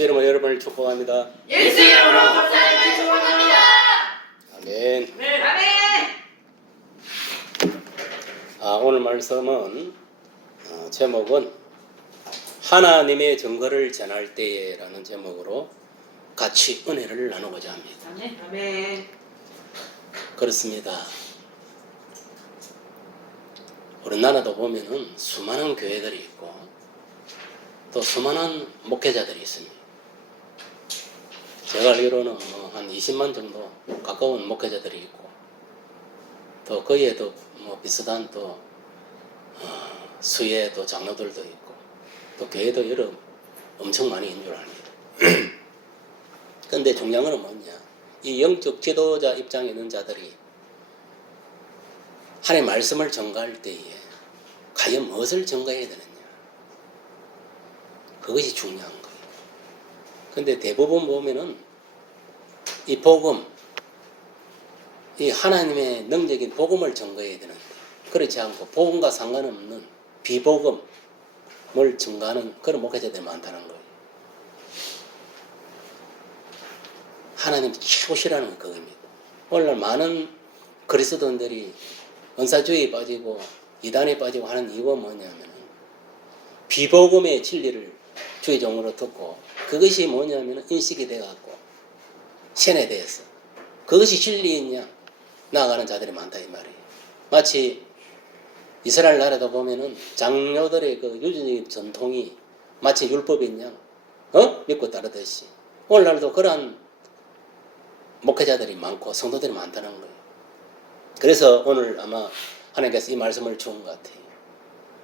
예수 이름으로 여러분을 축복합니다. 예수 이름으로 감사를 축복합니다. 아멘. 네. 아멘. 오늘 말씀은 제목은 하나님의 증거를 전할 때에라는 제목으로 같이 은혜를 나누고자 합니다. 아멘. 그렇습니다. 우리나라도 보면은 수많은 교회들이 있고 또 수많은 목회자들이 있습니다. 제가 알기로는 한 20만 정도 가까운 목회자들이 있고 또 거기에도 비슷한 또 수혜 또 장로들도 있고 또 교회도 여러 엄청 많이 있는 줄 압니다. 그런데 중요한 건 뭐냐? 이 영적 지도자 입장에 있는 자들이 하나님의 말씀을 전가할 때에 과연 무엇을 전가해야 되느냐? 그것이 중요한 거예요. 그런데 대부분 보면은 이 복음, 이 하나님의 능력인 복음을 전가해야 되는데 그렇지 않고 복음과 상관없는 비복음을 전가하는 그런 목회자들이 많다는 거예요. 하나님이 최고 싫어하는 건 그겁니다. 오늘날 많은 그리스도인들이 은사주의에 빠지고 이단에 빠지고 하는 이유가 뭐냐면 비복음의 진리를 주의종으로 듣고 그것이 뭐냐면 인식이 돼갖고 세뇌돼서 그것이 진리이냐 나아가는 자들이 많다 이 말이에요. 마치 이스라엘 나라도 보면은 장로들의 그 유전적인 전통이 마치 율법인 양 믿고 따르듯이 오늘날도 그러한 목회자들이 많고 성도들이 많다는 거예요. 그래서 오늘 아마 하나님께서 이 말씀을 주은 것 같아요.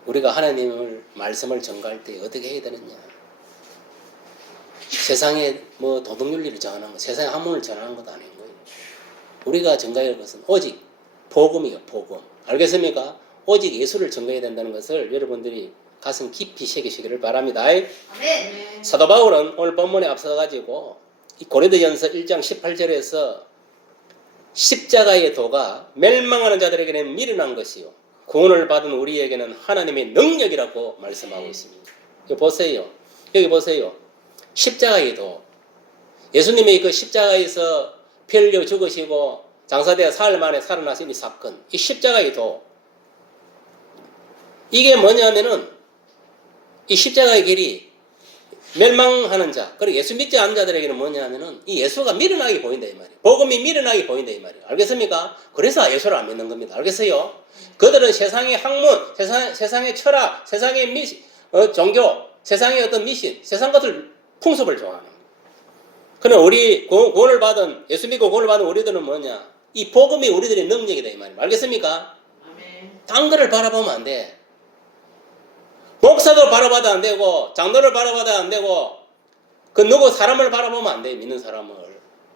우리가 하나님의 말씀을 전가할 때 어떻게 해야 되느냐. 세상에 도덕윤리를 전하는 것, 세상에 학문을 전하는 것도 아닌 거예요. 우리가 전가해야 할 것은 오직 복음이에요. 복음. 알겠습니까? 오직 예수를 전가해야 된다는 것을 여러분들이 가슴 깊이 새기시기를 바랍니다. 아멘. 사도 바울은 오늘 본문에 앞서가지고 고린도전서 1장 18절에서 십자가의 도가 멸망하는 자들에게는 미련한 것이요 구원을 받은 우리에게는 하나님의 능력이라고 말씀하고 있습니다. 여기 보세요. 여기 보세요. 십자가의 도. 예수님이 그 십자가에서 피 흘려 죽으시고 장사되어 사흘 만에 살아나신 이 사건. 이 십자가의 도. 이게 뭐냐면은 이 십자가의 길이 멸망하는 자, 그리고 예수 믿지 않는 자들에게는 뭐냐면은 이 예수가 미련하게 보인다 이 말이에요. 복음이 미련하게 보인다 이 말이에요. 알겠습니까? 그래서 예수를 안 믿는 겁니다. 알겠어요? 그들은 세상의 학문, 세상의 철학, 세상의 종교, 세상의 어떤 미신, 세상 것을 풍습을 좋아하는 거예요. 그러나 우리 구원을 받은 예수 믿고 구원을 받은 우리들은 뭐냐? 이 복음이 우리들의 능력이다 이 말이에요. 알겠습니까? 아멘. 딴 거를 바라보면 안 돼. 목사도 바라봐도 안 되고 장로를 바라봐도 안 되고 그 누구 사람을 바라보면 안 돼. 믿는 사람을.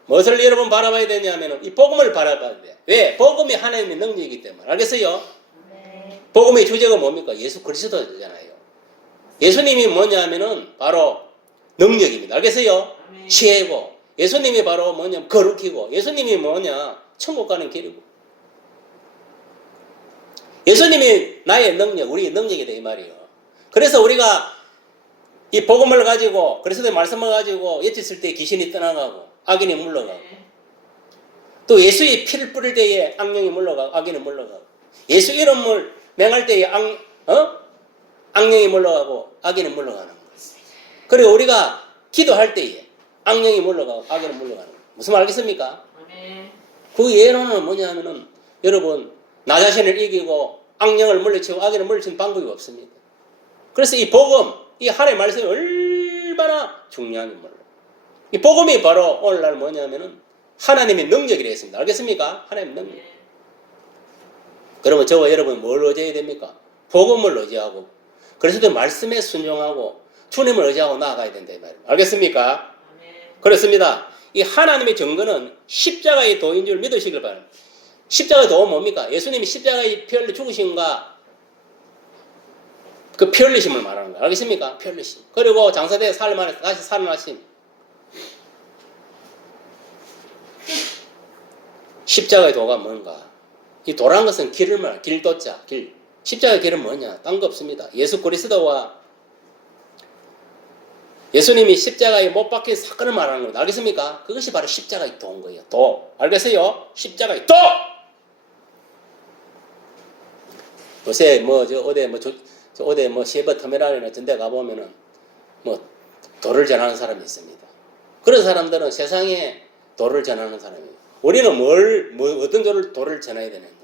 무엇을 여러분 바라봐야 되냐면 이 복음을 바라봐야 돼. 왜? 복음이 하나님의 능력이기 때문에. 알겠어요? 아멘. 복음의 주제가 뭡니까? 예수 그리스도잖아요. 예수님이 뭐냐면은 바로 능력입니다. 알겠어요? 아멘. 지혜고 예수님이 바로 뭐냐 거룩이고 예수님이 뭐냐 천국 가는 길이고 예수님이 나의 능력, 우리의 능력이다 이 말이에요. 그래서 우리가 이 복음을 가지고 그리스도의 말씀을 가지고 외쳤을 때 귀신이 떠나가고 악인이 물러가고 또 예수의 피를 뿌릴 때에 악령이 물러가고 악인이 물러가고 예수 이름을 맹할 때에 악령이 물러가고 악인이 물러가는 거예요. 그리고 우리가 기도할 때에 악령이 물러가고 악인이 물러가는 거예요. 무슨 말 알겠습니까? 아멘. 그 예로는 뭐냐면은 여러분 나 자신을 이기고 악령을 물리치고 악인을 물리치는 방법이 없습니다. 그래서 이 복음, 이 하나님의 말씀이 얼마나 중요한지 몰라요. 이 복음이 바로 오늘날 뭐냐면은 하나님의 능력이라 했습니다. 알겠습니까? 하나님의 능력. 그러면 저와 여러분 뭘 의지해야 됩니까? 복음을 의지하고 그리스도의 말씀에 순종하고 주님을 의지하고 나아가야 된다 이 말이에요. 알겠습니까? 아멘. 그렇습니다. 이 하나님의 증거는 십자가의 도인 줄 믿으시길 바랍니다. 십자가의 도는 뭡니까? 예수님이 십자가의 피 흘려 죽으신가 그 피 흘리심을 말하는 거예요. 알겠습니까? 피 흘리심. 그리고 장사되어 사흘 만에 다시 살아나심. 십자가의 도가 뭔가? 이 도라는 것은 길을 말해요. 길도자, 길. 십자가의 길은 뭐냐? 딴 거 없습니다. 예수 그리스도와 예수님이 십자가에 못 박힌 사건을 말하는 겁니다. 알겠습니까? 그것이 바로 십자가의 도인 거예요. 도. 알겠어요? 십자가의 도! 요새 어디 시외버 터미널이나 전대 가보면은 도를 전하는 사람이 있습니다. 그런 사람들은 세상에 도를 전하는 사람이에요. 우리는 어떤 도를 전해야 되는가?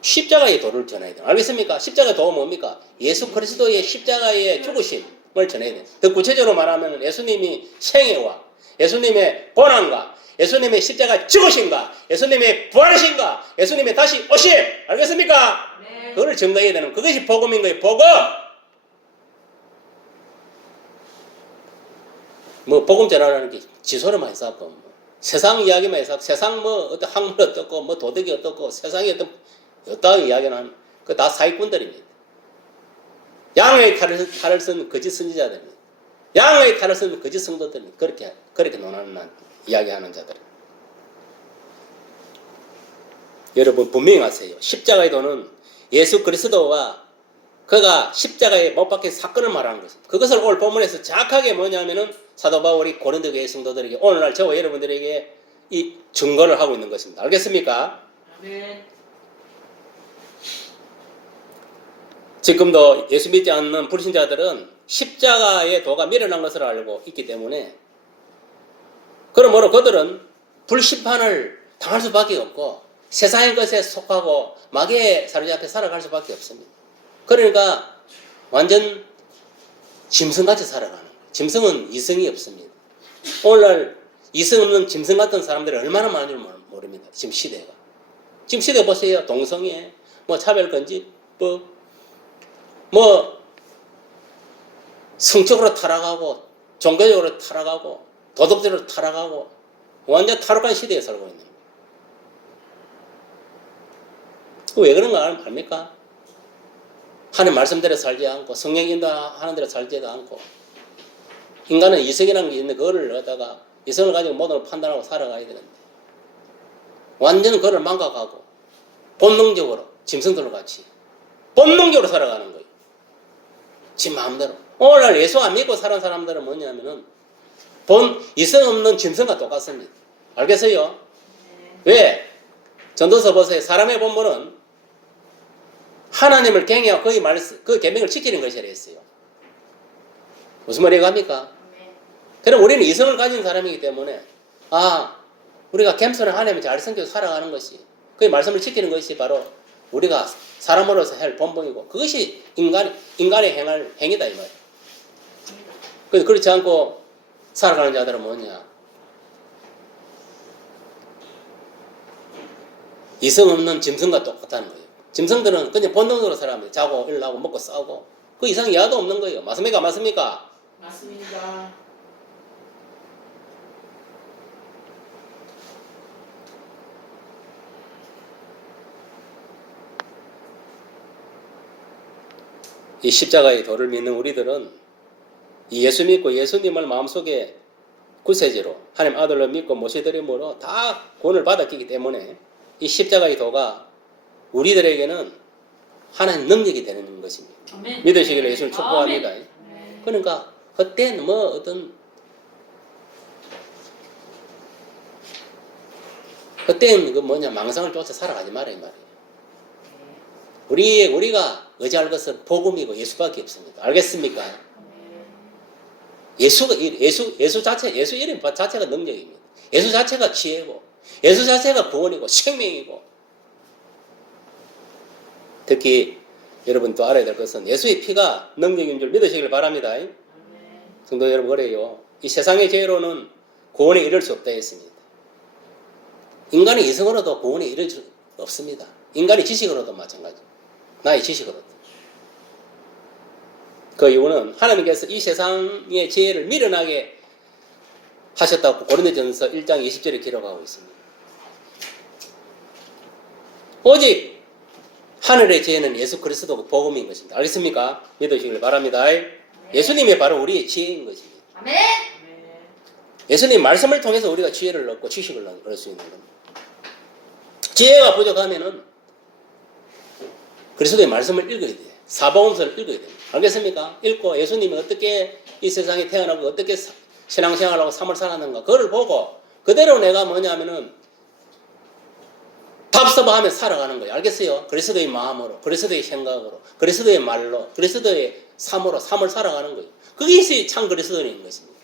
십자가의 도를 전해야 돼요. 알겠습니까? 십자가의 도가 뭡니까? 예수 그리스도의 십자가의 죽으심을 전해야 돼요. 더 구체적으로 말하면 예수님이 생애와 예수님의 고난과 예수님의 십자가 죽으심과 예수님의 부활하심과 예수님의 다시 오심. 알겠습니까? 네. 그걸 증거해야 되는 그것이 복음인 거예요. 복음. 복음 전하라는 게 지소리만 해서 세상 이야기만 해서 세상 어떤 학문 어떻고 도덕이 어떻고 세상이 어떤 이야기는 그 다 사기꾼들입니다. 양의 칼을 쓴 거짓 선지자들입니다. 양의 칼을 쓴 거짓 성도들입니다. 그렇게 논하는 이야기하는 자들. 여러분 분명히 아세요. 십자가의 도는 예수 그리스도와 그가 십자가에 못 박힌 사건을 말하는 것입니다. 그것을 오늘 본문에서 정확하게 뭐냐면은 사도 바울이 고린도 교회 성도들에게 오늘날 저와 여러분들에게 이 증거를 하고 있는 것입니다. 알겠습니까? 아멘. 지금도 예수 믿지 않는 불신자들은 십자가의 도가 미련한 것을 알고 있기 때문에 그러므로 그들은 불심판을 당할 수밖에 없고 세상의 것에 속하고 마귀의 사로잡혀 살아갈 수밖에 없습니다. 그러니까 완전 짐승같이 살아가는 거예요. 짐승은 이성이 없습니다. 오늘날 이성 없는 짐승 같은 사람들이 얼마나 많은 줄 모릅니다. 지금 시대가. 지금 시대 보세요. 동성애, 차별금지법, 성적으로 타락하고 종교적으로 타락하고 도덕적으로 타락하고 완전 타락한 시대에 살고 있는 거예요. 왜 그런가 압니까? 하나님 말씀대로 살지 않고 성령 인도하는 대로 살지도 않고 인간은 이성이라는 게 있는데 그거를 갖다가 이성을 가지고 모든 걸 판단하고 살아가야 되는데 완전 그걸 망각하고 본능적으로 짐승들과 같이 본능적으로 살아가는 거예요. 지 마음대로. 오늘날 예수 안 믿고 사는 사람들은 뭐냐면은 이성 없는 짐승과 똑같습니다. 알겠어요? 왜? 전도서 보세요. 사람의 본분은 하나님을 경외하고 그 계명을 지키는 것이라 했어요. 무슨 말이가 합니까? 그럼 우리는 이성을 가진 사람이기 때문에 우리가 겸손한 하나님을 잘 섬기고 살아가는 것이 그 말씀을 지키는 것이 바로 우리가 사람으로서 할 본분이고 그것이 인간의 행할 행위다 이 말이에요. 그런데 그렇지 않고 살아가는 자들은 뭐냐? 이성 없는 짐승과 똑같다는 거예요. 짐승들은 그냥 본능으로 살아갑니다. 자고 일어나고 먹고 싸우고 그 이상 이하도 없는 거예요. 맞습니까? 맞습니까? 맞습니다. 이 십자가의 도를 믿는 우리들은 이 예수 믿고 예수님을 마음속에 구세주로 하나님 아들로 믿고 모셔드림으로 다 구원을 받았기 때문에 이 십자가의 도가 우리들에게는 하나님 능력이 되는 것입니다. 아멘. 믿으시기를 예수를 축복합니다. 아멘. 그러니까 그때는 그때는 망상을 쫓아 살아가지 마라 이 말이에요. 우리가 의지할 것은 복음이고 예수밖에 없습니다. 알겠습니까? 예수 이름 자체가 능력입니다. 예수 자체가 지혜고, 예수 자체가 구원이고, 생명이고. 특히 여러분 또 알아야 될 것은 예수의 피가 능력인 줄 믿으시길 바랍니다. 성도 여러분 그래요. 이 세상의 죄로는 구원에 이를 수 없다 했습니다. 인간의 이성으로도 구원에 이를 수 없습니다. 인간의 지식으로도 마찬가지. 나의 지식으로도. 그 이유는 하나님께서 이 세상의 죄를 미련하게 하셨다고 고린도전서 1장 20절에 기록하고 있습니다. 오직 하늘의 죄는 예수 그리스도 복음인 것입니다. 알겠습니까? 믿으시길 바랍니다. 예수님이 바로 우리의 지혜인 것입니다. 아멘. 예수님 말씀을 통해서 우리가 지혜를 얻고 지식을 얻을 수 있는 겁니다. 지혜가 부족하면은 그리스도의 말씀을 읽어야 돼요. 사복음서를 읽어야 됩니다. 알겠습니까? 읽고 예수님이 어떻게 이 세상에 태어나고 어떻게 신앙생활하고 삶을 살았는가 그걸 보고 그대로 내가 뭐냐면은 답서하며 살아가는 거예요. 알겠어요? 그리스도의 마음으로, 그리스도의 생각으로, 그리스도의 말로, 그리스도의 삶으로 삶을 살아가는 거예요. 그것이 참 그리스도인인 것입니다.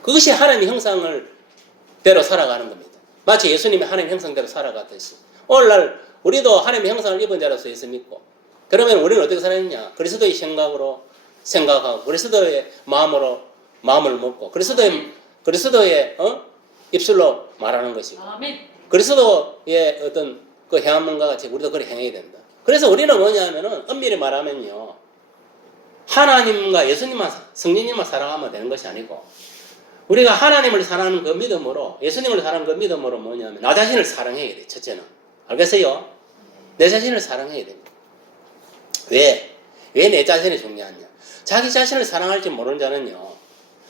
그것이 하나님의 형상을 대로 살아가는 겁니다. 마치 예수님이 하나님의 형상대로 살아갔듯이 오늘날 우리도 하나님의 형상을 입은 자로서 예수 믿고 그러면 우리는 어떻게 살았느냐? 그리스도의 생각으로 생각하고 그리스도의 마음으로 마음을 먹고 그리스도의 입술로 말하는 것이고 아멘. 그리스도의 어떤 그 행한 뭔가 같이 우리도 그렇게 행해야 된다. 그래서 우리는 뭐냐면은 엄밀히 말하면요. 하나님과 예수님만 성령님만 사랑하면 되는 것이 아니고 우리가 하나님을 사랑하는 그 믿음으로 예수님을 사랑하는 그 믿음으로 뭐냐면 나 자신을 사랑해야 돼. 첫째는. 알겠어요? 내 자신을 사랑해야 됩니다. 왜 내 자신이 중요하냐? 자기 자신을 사랑할지 모르는 자는요.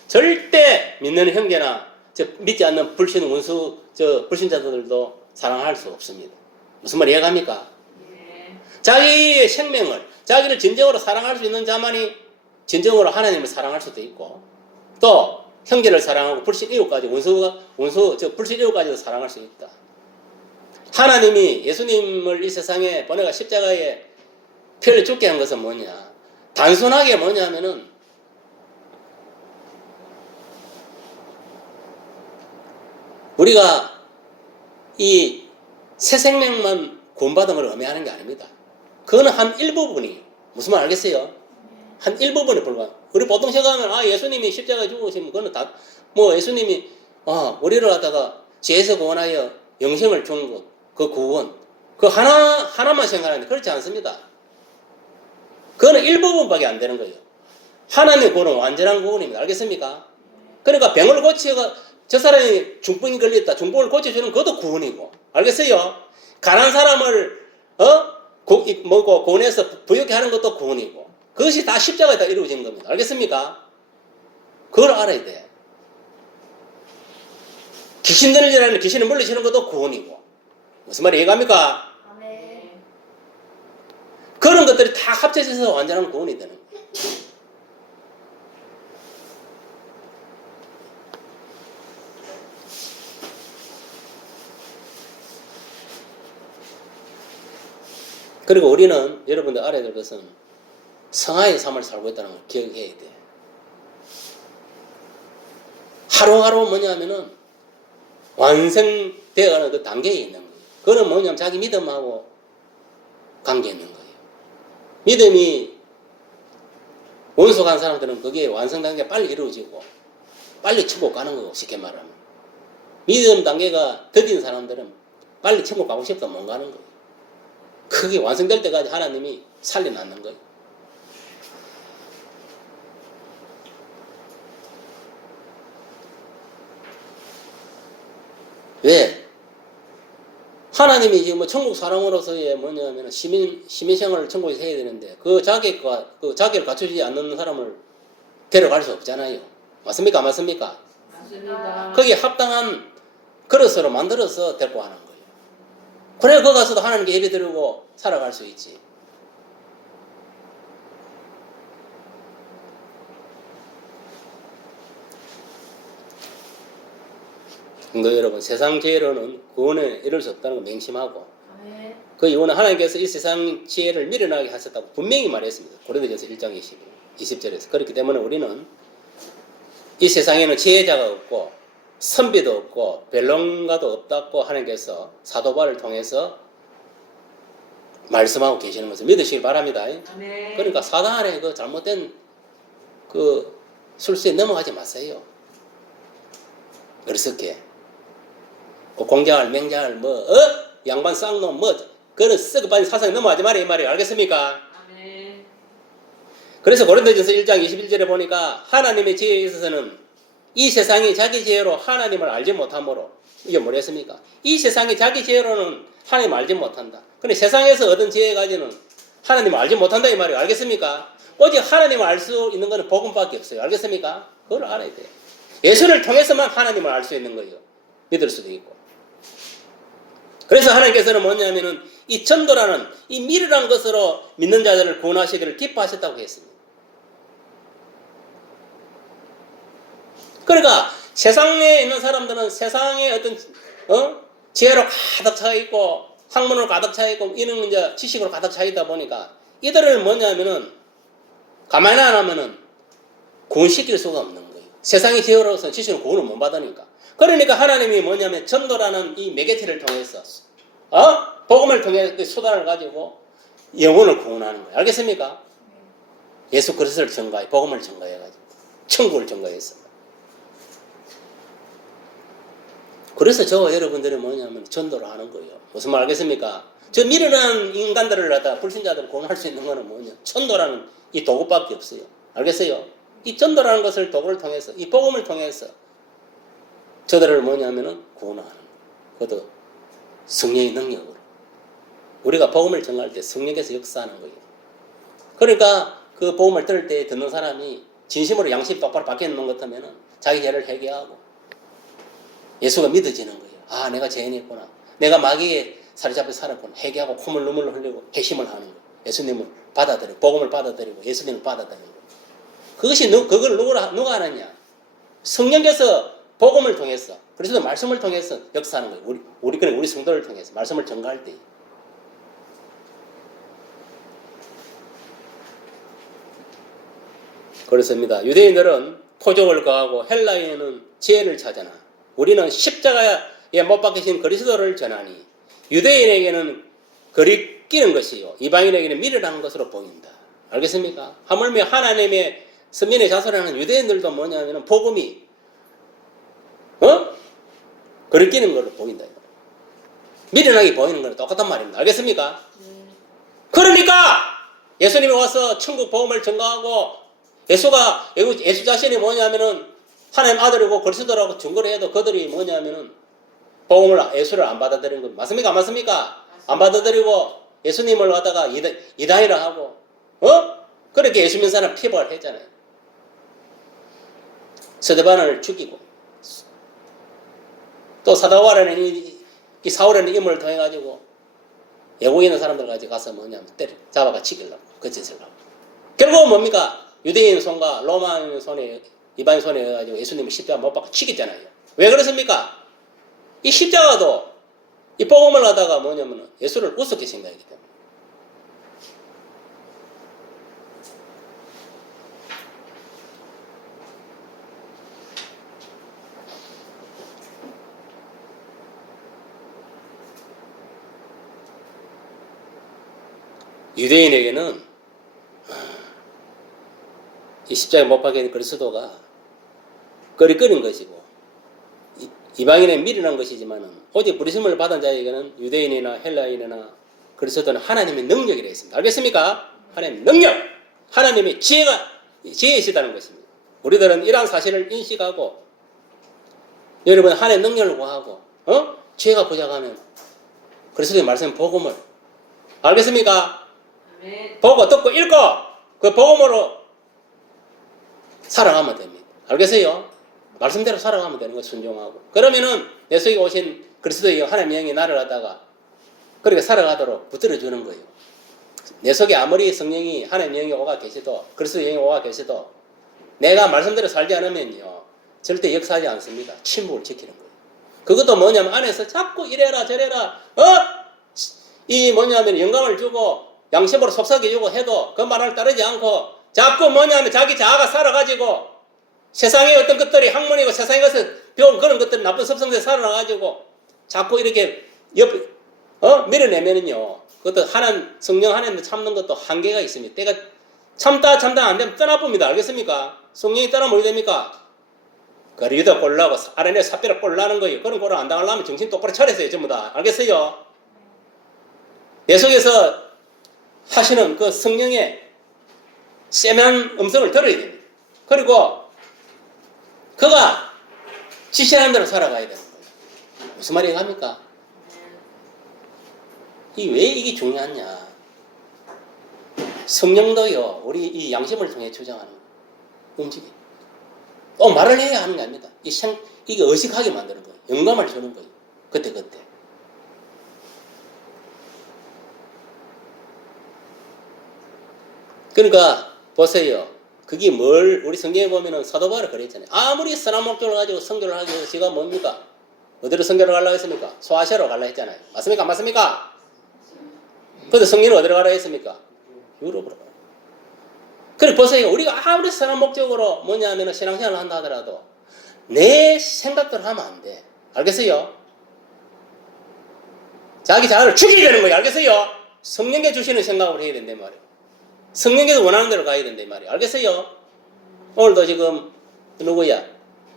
절대 믿는 형제나 믿지 않는 불신자들도 사랑할 수 없습니다. 무슨 말 이해갑니까? 네. 자기의 생명을 자기를 진정으로 사랑할 수 있는 자만이 진정으로 하나님을 사랑할 수도 있고 또 형제를 사랑하고 불신 이웃까지 불신 이웃까지도 사랑할 수 있다. 하나님이 예수님을 이 세상에 보내가 십자가에 피를 죽게 한 것은 뭐냐? 단순하게 뭐냐면은 우리가 이 새 생명만 구원받은 걸 의미하는 게 아닙니다. 그거는 한 일부분이 무슨 말 알겠어요? 한 일부분에 불과한. 우리 보통 생각하면 예수님이 십자가에 죽으시면 그거는 다 뭐 예수님이 우리를 갖다가 죄에서 구원하여 영생을 준 것, 그 구원 그 하나만 생각하는데 그렇지 않습니다. 그거는 일부분밖에 안 되는 거예요. 하나님의 구원은 완전한 구원입니다. 알겠습니까? 그러니까 병을 고치가 저 사람이 중풍이 걸렸다. 중풍을 고쳐주는 그것도 구원이고. 알겠어요? 가난한 사람을 구원해서 부유하게 하는 것도 구원이고. 그것이 다 십자가에 다 이루어진 겁니다. 알겠습니까? 그걸 알아야 돼. 귀신 들리라는 귀신을 물리치는 것도 구원이고. 무슨 말이 이해갑니까? 아멘. 그런 것들이 다 합쳐져서 완전한 구원이 되는 거예요. 그리고 우리는 여러분들 알아야 될 것은 성화의 삶을 살고 있다는 걸 기억해야 돼. 하루하루 뭐냐면은 완성되어가는 그 단계에 있는 거예요. 그거는 뭐냐면 자기 믿음하고 관계 있는 거예요. 믿음이 원속한 사람들은 그게 완성 단계가 빨리 이루어지고 빨리 천국 가는 거고 쉽게 말하면 믿음 단계가 더딘 사람들은 빨리 천국 가고 싶다 못 가는 거예요. 그게 완성될 때까지 하나님이 살려놨는 거예요. 왜? 하나님이 지금 뭐 천국 사람으로서의 뭐냐면 시민생활을 천국에서 해야 되는데 그 자격을 갖추지 않는 사람을 데려갈 수 없잖아요. 맞습니까? 안 맞습니까? 맞습니다. 거기에 합당한 그릇으로 만들어서 데리고 가는 거예요. 그래 거기 가서도 하나님께 예배 드리고 살아갈 수 있지. 근데 여러분 세상 지혜로는 구원에 이룰 수 없다는 걸 맹심하고 아멘. 그 이유는 하나님께서 이 세상 지혜를 미련하게 하셨다고 분명히 말했습니다. 고린도전서 1장 20절에서. 그렇기 때문에 우리는 이 세상에는 지혜자가 없고 선비도 없고 변론가도 없다고 하나님께서 사도 바울을 통해서 말씀하고 계시는 것을 믿으시길 바랍니다. 아멘. 그러니까 사단의 그 잘못된 그 술수에 넘어가지 마세요. 어리석게 공자할 맹자할 양반 쌍놈 그런 썩어빠진 사상에 넘어가지 말아요 이 말이에요. 알겠습니까? 아멘. 그래서 고린도전서 1장 21절에 보니까 하나님의 지혜에 있어서는 이 세상이 자기 지혜로 하나님을 알지 못함으로 이게 뭐랬습니까? 이 세상이 자기 지혜로는 하나님을 알지 못한다. 근데 세상에서 얻은 지혜 가지는 하나님을 알지 못한다 이 말이에요. 알겠습니까? 오직 하나님을 알 수 있는 것은 복음밖에 없어요. 알겠습니까? 그걸 알아야 돼요. 예수를 통해서만 하나님을 알 수 있는 거예요. 믿을 수도 있고. 그래서 하나님께서는 뭐냐면은 이 전도라는 이 미래라는 것으로 믿는 자들을 구원하시기를 기뻐하셨다고 했습니다. 그러니까 세상에 있는 사람들은 세상에 어떤 지혜로 가득 차 있고 학문으로 가득 차 있고 이런 이제 지식으로 가득 차 있다 보니까 이들을 뭐냐면은 가만히 안 하면은 구원시킬 수가 없는 거예요. 세상의 지혜로서는 지식으로 구원을 못 받으니까. 그러니까 하나님이 뭐냐면 전도라는 이 매개체를 통해서 복음을 통해 그 수단을 가지고 영혼을 구원하는 거예요. 알겠습니까? 예수 그리스도를 증거해 복음을 증거해가지고 천국을 증거했어. 그래서 저와 여러분들이 뭐냐면 전도를 하는 거예요. 무슨 말 알겠습니까? 저 미련한 인간들을 갖다 불신자들을 구원할 수 있는 거는 뭐냐? 전도라는 이 도구밖에 없어요. 알겠어요? 이 전도라는 것을 도구를 통해서 이 복음을 통해서 저들을 뭐냐면은 구원하는 거예요. 그것도 성령의 능력으로. 우리가 복음을 전할 때 성령께서 역사하는 거예요. 그러니까 그 복음을 들을 때 듣는 사람이 진심으로 양심이 똑바로 박혀 있는 것 같으면은 자기 죄를 회개하고 예수가 믿어지는 거예요. 아, 내가 죄인이었구나. 내가 마귀에 사로잡혀 살았구나. 회개하고 콧물 눈물을 흘리고 회심을 하는 거예요. 예수님을 받아들이고 복음을 받아들이고 예수님을 받아들이는 거예요. 그것이 그걸 누가 하느냐? 성령께서 복음을 통해서 그리스도 말씀을 통해서 역사하는 거예요. 우리 성도를 통해서 말씀을 전가할 때. 그렇습니다. 유대인들은 포족을 거하고 헬라인은 지혜를 찾아나 우리는 십자가에 못 박히신 그리스도를 전하니 유대인에게는 거리끼는 것이요 이방인에게는 미련한 것으로 보인다. 알겠습니까? 하물며 하나님의 선민의 자손이라는 유대인들도 뭐냐면 복음이 거리끼는 걸로 보인다. 미련하게 보이는 거랑 똑같단 말입니다. 알겠습니까? 그러니까 예수님이 와서 천국 복음을 전가하고 예수 자신이 뭐냐면은 하나님 아들이고 그리스도라고 증거를 해도 그들이 뭐냐면은 예수를 안 받아들이는 거 맞습니까? 안 맞습니까? 안 받아들이고 예수님을 갖다가 이단이라 하고 그렇게 예수 믿는 사람 피박을 했잖아요. 스데반을 죽이고 또 사다와라는 이 사울라는 인물을 통해 가지고 예고에 있는 사람들 가지고 가서 뭐냐면 잡아가 치기려고 그 짓을 하고 결국은 뭡니까? 유대인 손과 로마인 손에 이방인 손에 가지고 예수님을 십자가 못 박고 치겠잖아요. 왜 그렇습니까? 이 십자가도 이 복음을 하다가 뭐냐면 예수를 우습게 생각하기 때문에. 유대인에게는 이 십자가에 못 박힌 그리스도가 거리끄는 것이고 이방인의 미련한 것이지만은 오직 부르심을 받은 자에게는 유대인이나 헬라인이나 그리스도는 하나님의 능력이라 했습니다. 알겠습니까? 하나님의 능력, 하나님의 지혜이시다는 것입니다. 우리들은 이러한 사실을 인식하고 여러분 하나님의 능력을 구하고 지혜가 부족하면 그리스도의 말씀 복음을 알겠습니까? 아멘. 보고 듣고 읽고 그 복음으로 살아가면 됩니다. 알겠어요? 말씀대로 살아가면 되는 거예요. 순종하고. 그러면은 내 속에 오신 그리스도의 하나님의 영이 나를 갖다가 그렇게 살아가도록 붙들어 주는 거예요. 내 속에 아무리 성령이 하나님의 영이 오가 계셔도 그리스도의 영이 오가 계셔도 내가 말씀대로 살지 않으면요 절대 역사하지 않습니다. 침묵을 지키는 거예요. 그것도 뭐냐면 안에서 자꾸 이래라 저래라 이 뭐냐면 영감을 주고 양심으로 속삭여 주고 해도 그 말을 따르지 않고 자꾸 뭐냐면 자기 자아가 살아가지고 세상의 어떤 것들이 학문이고 세상에 가서 배운 그런 것들이 나쁜 습성들에 살아나가지고 자꾸 이렇게 밀어내면은요 그것도 성령 하나님을 참는 것도 한계가 있습니다. 때가 참다 안 되면 떠나봅니다. 알겠습니까? 성령이 떠나면 어떻게 됩니까? 거리도 꼴라고 아래에 삽비를 꼴라는 거예요. 그런 꼴을 안 당하려면 정신 똑바로 차리세요. 전부 다. 알겠어요? 내 속에서 하시는 그 성령의 세밀한 음성을 들어야 됩니다. 그리고 그가 지시하는 대로 살아가야 되는 거예요. 무슨 말이 합니까? 왜 이게 중요하냐? 성령도요, 우리 이 양심을 통해 주장하는 움직임. 또 말을 해야 하는 게 아닙니다. 이게 의식하게 만드는 거예요. 영감을 주는 거예요. 그때. 그러니까 보세요. 그게 뭘 우리 성경에 보면은 사도 바울이 그랬잖아요. 아무리 선한 목적을 가지고 성교를 하기 위해서 지가 뭡니까? 어디로 성교를 가려고 했습니까? 소아시아로 가려고 했잖아요. 맞습니까? 안 맞습니까? 근데 성경은 어디로 가려고 했습니까? 유럽으로 가려고. 그래 보세요. 우리가 아무리 선한 목적으로 뭐냐면은 신앙생활을 한다 하더라도 내 생각대로 하면 안 돼. 알겠어요? 자기 자아를 죽이게 되는 거예요. 알겠어요? 성령께 주시는 생각을 해야 된단 말이에요. 성령께서 원하는 대로 가야 된단 말이에요. 알겠어요? 오늘도 지금 누구야?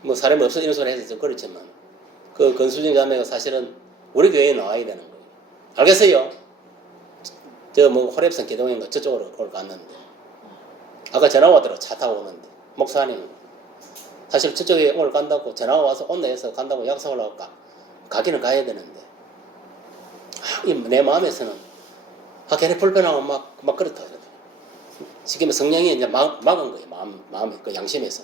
뭐 사람이 없어 이런 소리 해서 좀 그렇지만 그 건수진 자매가 사실은 우리 교회에 나와야 되는 거예요. 알겠어요? 저 뭐 호랩산 기동인가 저쪽으로 그걸 갔는데 아까 전화 왔더라고. 차 타고 오는데 목사님 사실 저쪽에 오늘 간다고 전화가 와서 온다 해서 간다고 약속을 하고 가기는 가야 되는데 내 마음에서는 걔네 불편하고 막 그렇다 하거든. 쉽게 말해 성령이 이제 막은 거예요. 마음에 그 양심에서.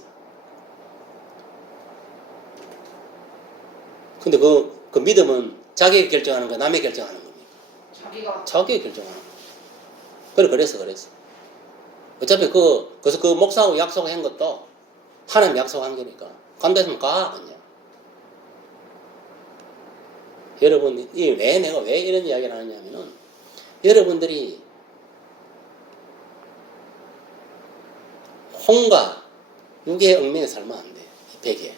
근데 그 믿음은 자기가 결정하는 거야, 남이 결정하는 겁니까? 자기가 결정하는 거야. 그래서. 어차피 그래서 그 목사하고 약속한 것도 하나님 약속한 거니까 간다 했으면 가 그냥. 여러분 내가 왜 이런 이야기를 하냐면은 여러분들이 혼과 육의 얽매여 살면 안 돼. 이 백에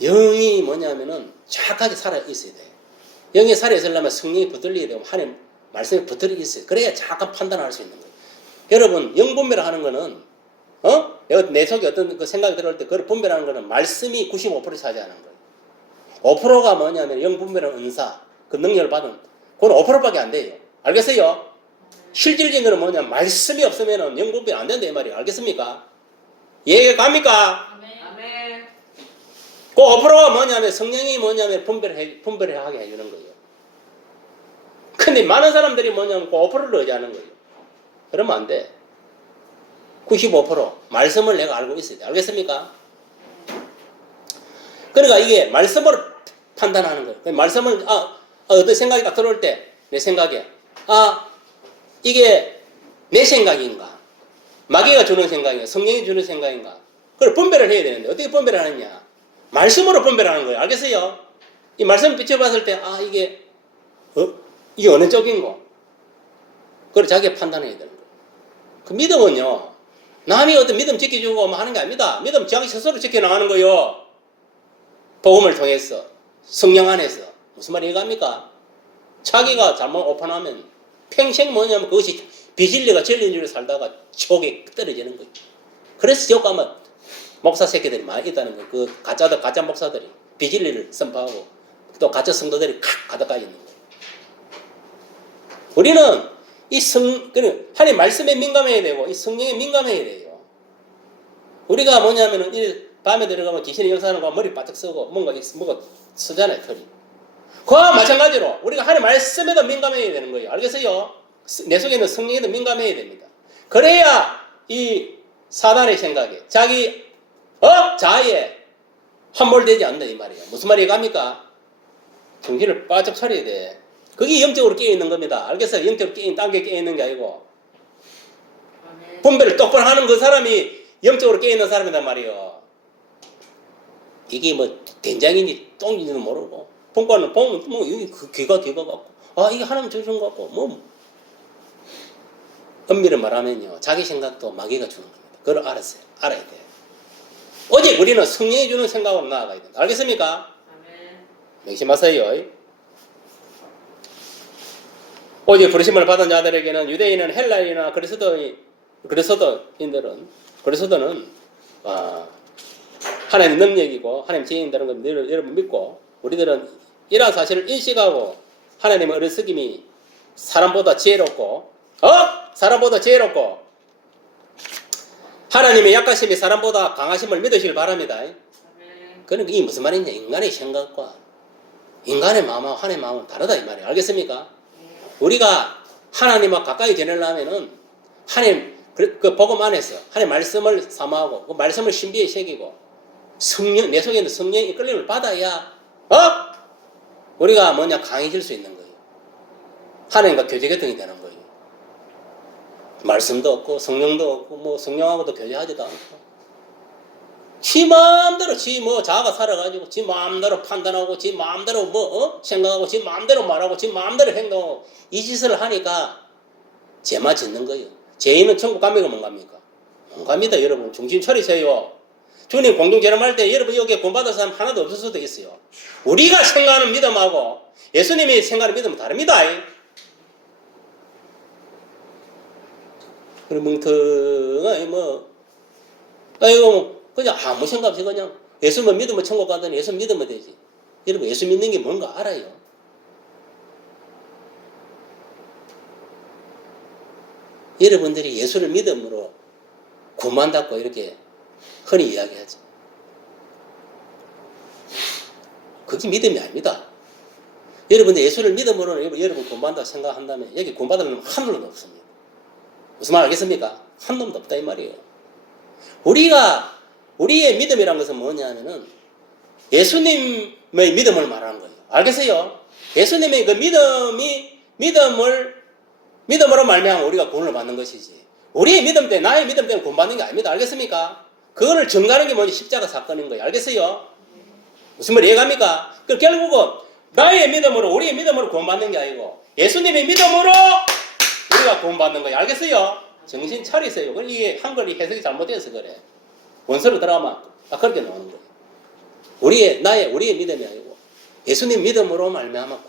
영이 뭐냐면은 정확하게 살아 있어야 돼. 영이 살아 있으려면 성령이 붙들리게 되고 하나님 말씀이 붙들리게 있어요. 그래야 정확한 판단을 할 수 있는 거예요. 여러분 영 분별을 하는 거는 내 속에 어떤 그 생각이 들어올 때 그걸 분별하는 거는 말씀이 95% 차지하는 거예요. 5%가 뭐냐면 영 분별하는 은사 그 능력을 받은 그건 5%밖에 안 돼요. 알겠어요? 실질적인 거는 뭐냐 말씀이 없으면 영 분별이 안 된다 이 말이에요. 알겠습니까? 이해가 갑니까? 아멘. 그 5%가 뭐냐면 성령이 뭐냐면 분별을 하게 해주는 거예요. 근데 많은 사람들이 뭐냐면 그 5%를 의지하는 거예요. 그러면 안 돼. 95% 말씀을 내가 알고 있어야 돼. 알겠습니까? 그러니까 이게 말씀으로 판단하는 거예요. 말씀을 어떤 생각이 딱 들어올 때 내 생각에 이게 내 생각인가 마귀가 주는 생각인가 성령이 주는 생각인가 그걸 분별을 해야 되는데 어떻게 분별을 하느냐 말씀으로 분별하는 거예요. 알겠어요? 이 말씀을 비춰봤을 때 이게 어느 쪽인고 그걸 자기가 판단해야 되는 거예요. 그 믿음은요 남이 어떤 믿음 지켜주고 하는 게 아닙니다. 믿음 자기 스스로 지켜나가는 거예요. 복음을 통해서 성령 안에서 무슨 말이 이해갑니까? 자기가 잘못 오판하면 평생 뭐냐면 그것이 비진리가 진리인 줄 살다가 지옥에 떨어지는 거예요. 그래서 지옥 가면 목사 새끼들이 많이 있다는 거예요. 그 가짜 목사들이 비진리를 선포하고 또 가짜 성도들이 가득가 있는 거예요. 우리는 하나님 말씀에 민감해야 되고 이 성령에 민감해야 돼요. 우리가 뭐냐면은 밤에 들어가면 귀신이 역사하는 거 머리 바짝 쓰고 뭔가 쓰잖아요, 털이. 그와 마찬가지로 우리가 하나님 말씀에도 민감해야 되는 거예요. 알겠어요? 내 속에 있는 성령에도 민감해야 됩니다. 그래야 이 사단의 생각에 자기 자아에 함몰되지 않는다 이 말이에요. 무슨 말이 갑니까? 정신을 바짝 차려야 돼. 그게 영적으로 깨어있는 겁니다. 알겠어요? 영적으로 딴 게 깨어있는 게 아니고 분별을 똑바로 하는 그 사람이 영적으로 깨어있는 사람이란 말이에요. 이게 뭐 된장인지 똥인지는 모르고 본관은 보면 뭐 여기 그 귀가 같고 이게 하나님 주신 것 같고 뭐 엄밀히 말하면요 자기 생각도 마귀가 주는 겁니다. 그걸 알아야 돼. 오직 우리는 성령이 주는 생각으로 나아가야 된다. 알겠습니까? 아멘. 명심하세요. 오직 부르심을 받은 자들에게는 유대인은 헬라인이나 그리스도인들은 하나님의 능력이고 하나님 지혜인다는 걸 여러분 믿고 우리들은 이러한 사실을 인식하고 하나님의 어리석임이 사람보다 지혜롭고 하나님의 약하심이 사람보다 강하심을 믿으시길 바랍니다. 그러니까 이게 무슨 말이냐 인간의 생각과 인간의 마음하고 하나님의 마음은 다르다 이 말이에요. 알겠습니까? 우리가 하나님과 가까이 지내려면은 하나님 그 복음 안에서 하나님 말씀을 사모하고 그 말씀을 신비에 새기고 내 속에 있는 성령의 이끌림을 받아야 우리가 강해질 수 있는 거예요. 하나님과 교제교통이 되는 거예요. 말씀도 없고 성령도 없고 뭐 성령하고도 교제하지도 않고 지 마음대로 지 뭐 자아가 살아가지고 지 마음대로 판단하고 지 마음대로 뭐 생각하고 지 마음대로 말하고 지 마음대로 행동하고 이 짓을 하니까 죄만 짓는 거예요. 죄인은 천국 갑니까 못 갑니까? 못 갑니다. 여러분 정신 차리세요. 주님 공동체험할 때 여러분 여기에 구원받은 사람 하나도 없을 수도 있어요. 우리가 생각하는 믿음하고 예수님이 생각하는 믿음은 다릅니다. 그리고 멍텅하니 뭐 아이고 그냥 아무 생각 없이 그냥 예수만 믿으면 천국 가더니 예수 믿으면 되지. 여러분 예수 믿는 게 뭔가 알아요? 여러분들이 예수를 믿음으로 구원받고 이렇게 흔히 이야기하죠. 그게 믿음이 아닙니다. 여러분들 예수를 믿음으로 여러분 구원받는다고 생각한다면 여기 구원받을 놈 한 놈도 없습니다. 무슨 말 알겠습니까? 한 놈도 없다 이 말이에요. 우리의 믿음이라는 것은 뭐냐면은 예수님의 믿음을 말하는 거예요. 알겠어요? 예수님의 그 믿음으로 말미암아 우리가 구원을 받는 것이지. 우리의 믿음 때문에 나의 믿음 때문에 구원받는 게 아닙니다. 알겠습니까? 그거를 정하는 게 뭐지? 십자가 사건인 거예요. 알겠어요? 무슨 말 이해갑니까? 그 결국은 나의 믿음으로 우리의 믿음으로 구원받는 게 아니고 예수님의 믿음으로 우리가 구원받는 거예요. 알겠어요? 정신 차리세요. 이게 한글이 해석이 잘못돼서 그래. 원서로 들어가면 그렇게 나오는 거예요. 우리의 믿음이 아니고 예수님 믿음으로 말미암아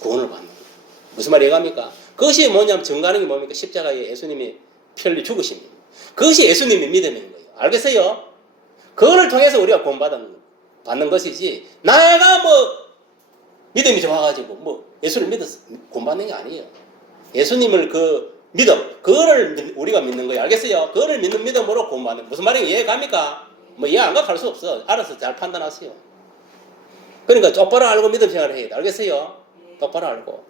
구원을 받는 거예요. 무슨 말 이해갑니까? 그것이 뭐냐면 증거하는 게 뭡니까? 십자가에 예수님이 피 흘려 죽으십니다. 그것이 예수님의 믿음인 거예요. 알겠어요? 그거를 통해서 우리가 구원받는 것이지 내가 뭐 믿음이 좋아가지고 뭐 예수를 믿어서 구원받는 게 아니에요. 예수님을 그 믿음, 그거를 우리가 믿는 거예요. 알겠어요? 그거를 믿는 믿음으로 구원받는. 무슨 말인지 이해갑니까? 뭐 이해 안 가 할 수 없어. 알아서 잘 판단하세요. 그러니까 똑바로 알고 믿음 생활을 해야 돼. 알겠어요? 똑바로 알고.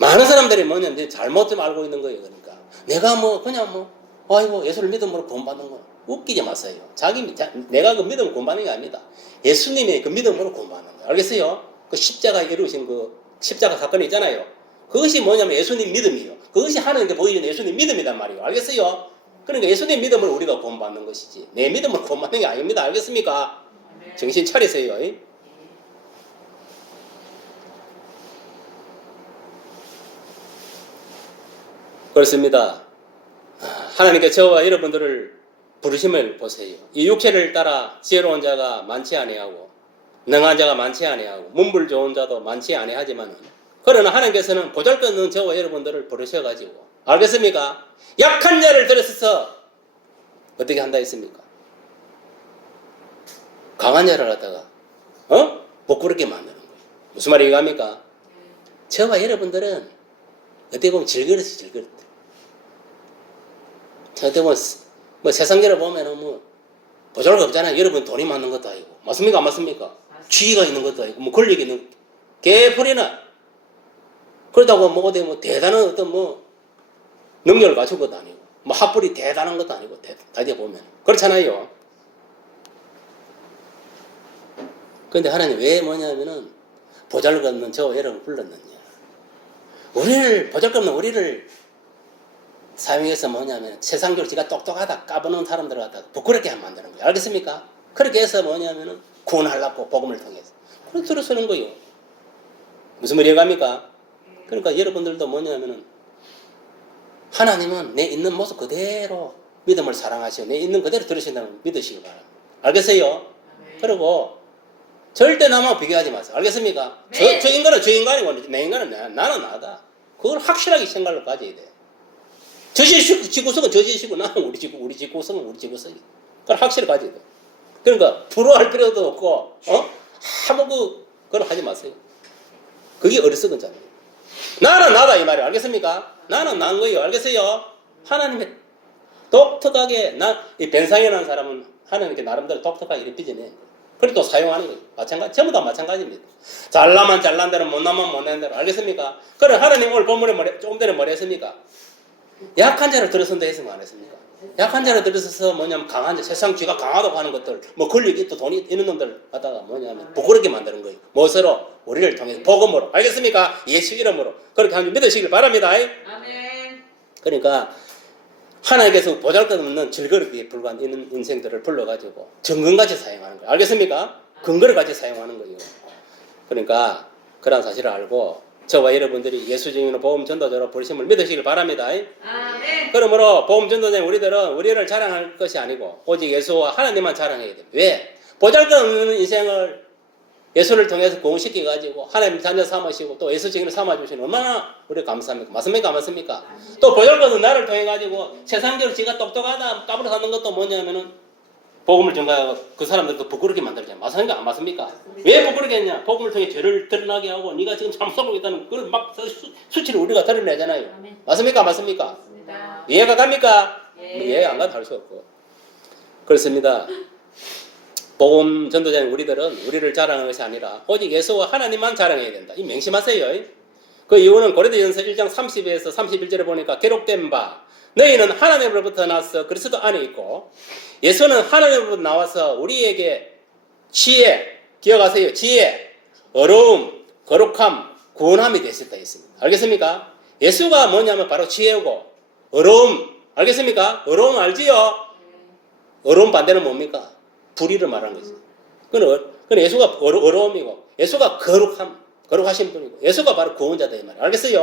많은 사람들이 뭐냐면 잘못 좀 알고 있는 거예요. 그러니까 내가 뭐 그냥 뭐 아이고 예수를 믿음으로 구원받는 거야. 웃기지 마세요. 내가 그 믿음을 구원받는 게 아닙니다. 예수님의 그 믿음으로 구원받는 거예요. 알겠어요? 그 십자가에 이루신 그 십자가 사건이 있잖아요. 그것이 뭐냐면 예수님 믿음이에요. 그것이 하나님께 보이는 예수님 믿음이란 말이에요. 알겠어요? 그러니까 예수님 믿음을 우리가 구원받는 것이지 내 믿음을 구원받는 게 아닙니다. 알겠습니까? 정신 차리세요. 그렇습니다. 하나님께 저와 여러분들을 부르심을 보세요. 이 육체를 따라 지혜로운 자가 많지 아니하고 능한 자가 많지 아니하고 문불 좋은 자도 많지 아니하지만 그러나 하나님께서는 보잘것없는 저와 여러분들을 부르셔가지고 알겠습니까? 약한 자를 들으셔서 어떻게 한다 했습니까? 강한 자를 갖다가 부끄럽게 만드는 거예요. 무슨 말이 이해갑니까? 저와 여러분들은 어떻게 보면 질그릇이 질그릇. 어떻게 보면 뭐 세상계를 보면은 뭐 보잘것 없잖아요. 여러분 돈이 많은 것도 아니고 맞습니까? 안 맞습니까? 지위가 있는 것도 아니고 뭐 권력이 있는 개풀이나 그렇다고 뭐 어디 뭐 대단한 어떤 뭐 능력을 갖춘 것도 아니고 뭐 학벌이 대단한 것도 아니고 다시 보면 그렇잖아요. 그런데 하나님 왜 뭐냐면은 보잘것없는 저와 여러분을 불렀느냐. 보잘것없는 우리를 사용해서 뭐냐면 세상적으로 지가 똑똑하다 까부는 사람들을 갖다가 부끄럽게 만드는 거예요. 알겠습니까? 그렇게 해서 뭐냐면은 구원하려고 복음을 통해서 그렇게 들어서는 거예요. 무슨 말이 이해갑니까? 그러니까 여러분들도 뭐냐면은 하나님은 내 있는 모습 그대로 믿음을 사랑하시고 내 있는 그대로 들으신다면 믿으시기 바랍니다. 알겠어요? 그리고 절대 남하고 비교하지 마세요. 알겠습니까? 네. 저 인간은 저 인간이고 내 인간은 나는 나다. 그걸 확실하게 생각을 가져야 돼. 저 지구석은 저 지구고 나는 우리 지구석은 우리 지구석이. 그걸 확실히 가져야 돼. 그러니까 부러워할 필요도 없고 아무 그걸 하지 마세요. 그게 어리석은 자예요. 나는 나다 이 말이에요. 알겠습니까? 나는 난 거예요. 알겠어요? 하나님의 독특하게 이 변상이라는 사람은 하나님께 나름대로 독특하게 이렇게 빚어내. 그리고 또 사용하는 거예요. 마찬가지, 전부 다 마찬가지입니다. 잘나면 잘난 대로 못나면 못난 대로. 알겠습니까? 그럼 하나님 오늘 본문에 조금 전에 뭐라 했습니까? 약한 자를 들어선다 했습니까? 안 했습니까? 약한 자를 들어서서 뭐냐면 강한 자, 세상 쥐가 강하다고 하는 것들, 뭐 권력이 또 돈이 있는 놈들 갖다가 뭐냐면 부끄럽게 만드는 거예요. 무엇으로? 우리를 통해서 복음으로. 알겠습니까? 예수 이름으로. 그렇게 하는 줄 믿으시길 바랍니다. 아멘. 그러니까 하나님께서 보잘것없는 즐거움에 불과한 이런 인생들을 불러가지고 정금같이 사용하는 거예요. 알겠습니까? 근거를 같이 사용하는 거예요. 그러니까 그런 사실을 알고 저와 여러분들이 예수 증인으로 복음 전도자로 부르심을 믿으시길 바랍니다. 아멘. 그러므로 복음 전도자인 우리들은 우리를 자랑할 것이 아니고 오직 예수와 하나님만 자랑해야 돼요. 왜? 보잘것없는 인생을 예수를 통해서 공시켜가지고 하나님 자녀 삼으시고 또 예수 증인을 삼아주시는 얼마나 우리 감사합니까? 맞습니까? 안 맞습니까? 또 보잘것없는 나를 통해가지고 세상적으로 지가 똑똑하다 까불어 사는 것도 뭐냐면은 복음을 전가하고 그 사람들도 부끄럽게 만들잖아요. 맞습니까? 안 맞습니까? 왜 부끄럽게 했냐? 복음을 통해 죄를 드러나게 하고 네가 지금 참 썩고 있다는 그걸 막 수치를 우리가 드러내잖아요. 아멘. 맞습니까? 안 맞습니까? 맞습니다. 이해가 갑니까? 예. 이해 안 가도 할 수 없고. 그렇습니다. 복음 전도자인 우리들은 우리를 자랑하는 것이 아니라 오직 예수와 하나님만 자랑해야 된다. 이 맹심하세요. 그 이유는 고린도전서 1장 30에서 31절에 보니까 기록된 바 너희는 하나님으로부터 나서 그리스도 안에 있고 예수는 하나님으로부터 나와서 우리에게 지혜, 기억하세요. 지혜, 어려움, 거룩함, 구원함이 되셨다 했습니다. 알겠습니까? 예수가 뭐냐면 바로 지혜고 어려움, 알겠습니까? 어려움 알지요? 어려움 반대는 뭡니까? 불의를 말하는 거지. 그건 예수가 어려움이고 예수가 거룩함, 거룩하신 분이고 예수가 바로 구원자다 이 말이에요. 알겠어요?